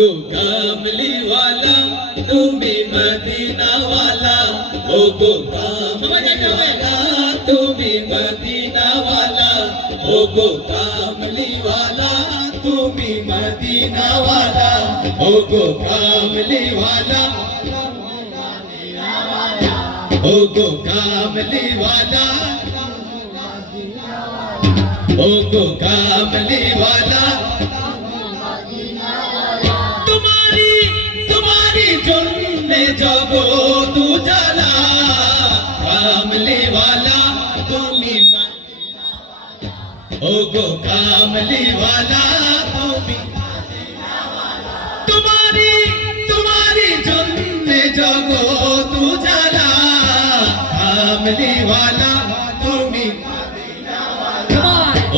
गो कामली वाला तुम्ही मदीना वाला, ओ गो कामली वाला तुम्ही मदीना वाला, ओ गो कामली वाला तुम्ही मदीना वाला, ओ गो कामली वाला, ओ गो कामली वाला, ओ गो कामली वाला। জন্যে জগৎ উজালা, কামলি ওয়ালা তুমি, ও গো কামলি ওয়ালা তুমি, তোমারি জন্যে জগৎ উজালা, কামলি ওয়ালা তুমি,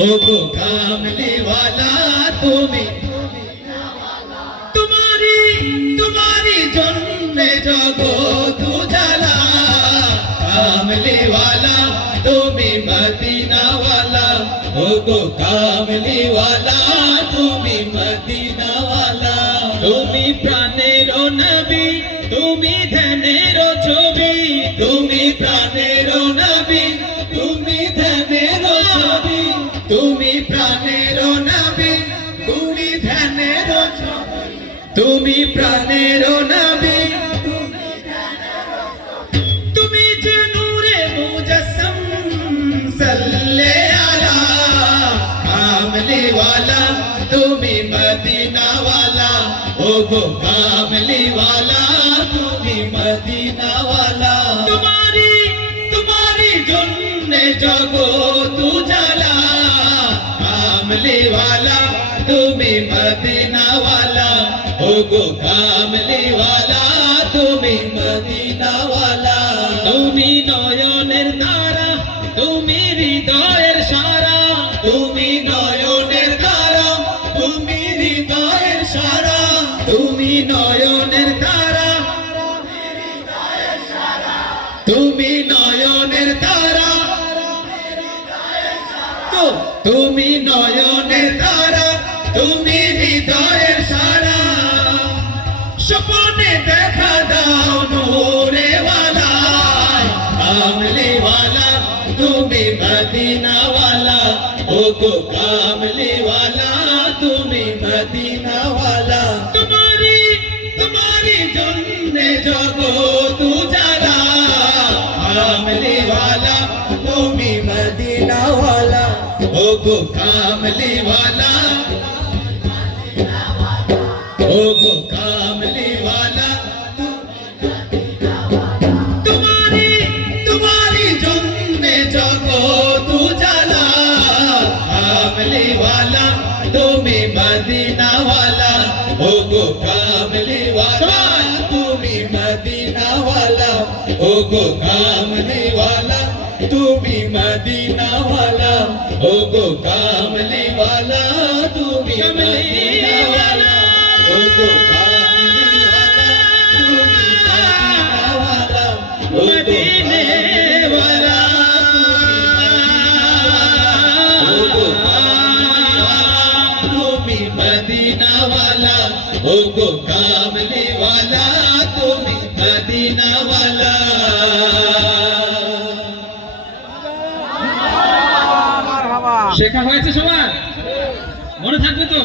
ও গো কামলি ওয়ালা তুমি, तुम्हारी जन्मे जगत उजाला, कामली वाला तुम्ही मदीना वाला, ओ गो कामली वाला तुम्ही मदीना वाला। তুমি প্রাণের নবী, তুমি ধ্যানের ছবি, তুমি প্রাণের নবী, তুমি ধ্যানের ছবি, তুমি প্রাণের নবী, তুমি ধ্যানের ছবি, তুমি প্রাণের নবী, তুমি যে নূরে মুজাসসাম, সাল্লে আলা কামলি ওয়ালা তুমি মদিনা ওয়ালা, ও গো কামলি ওয়ালা তুমি মদিনা ওয়ালা। তোমারি জন্যে জগৎ উজালা, কামলি ওয়ালা তুমি মদিনা ওয়ালা, ओ गो कामली वाला তুমি মদিনা ওয়ালা। তুমি নয়নের তারা, তুমি হৃদয়ের সারা, তুমি নয়নের তারা, তুমি হৃদয়ের সারা, তুমি নয়নের তারা, তুমি নয়নের তারা, তুমি নয়নের তারা, তুমি হৃদয়ের সারা। सपने देखा दाओ नूरे वाला, कामली वाला तुम्ही मदीना वाला, ओ गो कामली वाला तुम्ही मदीना वाला। तुम्हारी जन्ने जगत उजाला, कामली वाला तुम्ही मदीना वाला, ओ गो कामली वाला, ओ गो कामली वाला। तुम्हारी जन्मे जगत उजाला, कामली वाला तुम्ही मदीना वाला, ओ गो कामली वाला तुम्ही मदीना वाला, ओ गो कामली वाला तुम्ही मदीना वाला, ओ गो कामली वाला तुम्ही मदीना वाला, ओ गो कामली वाला तुम्ही मदीना वाला, ओ गो कामली वाला तुम्ही मदीना वाला, ओ गो कामली वाला तुम्ही मदीना वाला। শেখা হয়েছে সবার? মনে থাকবে তো?